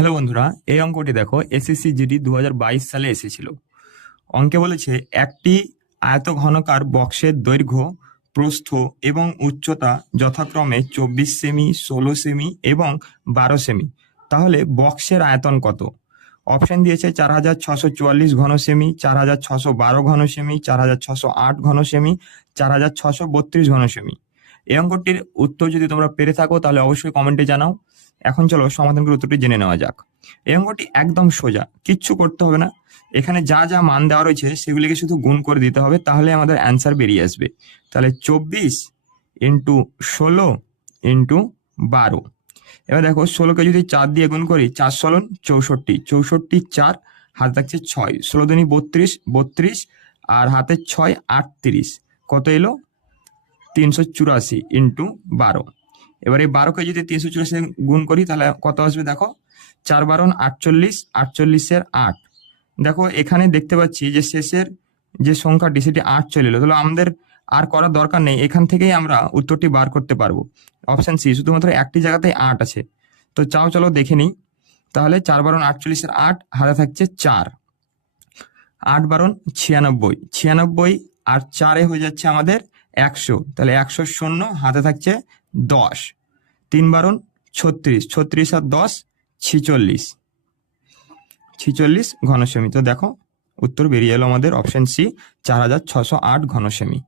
Hello বন্ধুরা, এই অঙ্কটি দেখো এসএসসি জিডি 2022 সালে এসেছিল। অঙ্কে বলেছে একটি আয়তঘনকার বক্সের দৈর্ঘ্য, প্রস্থ এবং উচ্চতা যথাক্রমে 24 সেমি, 16 সেমি এবং 12 সেমি। তাহলে বক্সের আয়তন কত? অপশন দিয়েছে 4644 ঘন সেমি, 4612 ঘন সেমি, 4608 ঘন সেমি, 4632 ঘন সেমি। এই অঙ্কটির উত্তর যদি তোমরা পেরে থাকো তাহলে অবশ্যই কমেন্টে জানাও। এখন চলো সমাধান করে উত্তরটি জেনে নেওয়া যাক। এই অঙ্কটি একদম সোজা, কিচ্ছু করতে হবে না। এখানে যা যা মান দেওয়া রয়েছে সেগুলিকে শুধু গুণ করে দিতে হবে, তাহলে আমাদের অ্যান্সার বেরিয়ে আসবে। তাহলে 24 ইন্টু 16 ইন্টু 12। এবার দেখো 16কে যদি 4 দিয়ে গুণ করি, 4 ষোলন 64, 64 4, হাতে থাকছে 6, 16 দুনি 32, 32 আর হাতে 6 38, কত এলো? 384 ইন্টু 12। এবার এই 12কে যদি 384 গুণ করি তাহলে কত আসবে দেখো, 4 12 48, 48-এর 8। দেখো এখানে দেখতে পাচ্ছি যে শেষের যে সংখ্যাটি সেটি 8 চলে এলো, তাহলে আমাদের আর করার দরকার নেই, এখান থেকেই আমরা উত্তরটি বার করতে পারবো। অপশন সি, শুধুমাত্র একটি জায়গাতেই 8 আছে। তো চলো দেখে নিই। তাহলে 4 12 48-এর 8, হাতে থাকছে 4, 8 12 96, 96 আর 4-এ হয়ে যাচ্ছে আমাদের 100, তাহলে 100 শূন্য, হাতে থাকছে 10, 3 12 36, 36 আর 10 46, 46 ঘন সেমি। তো দেখো উত্তর বেরিয়ে এলো আমাদের অপশন সি, 4608 ঘন সেমি।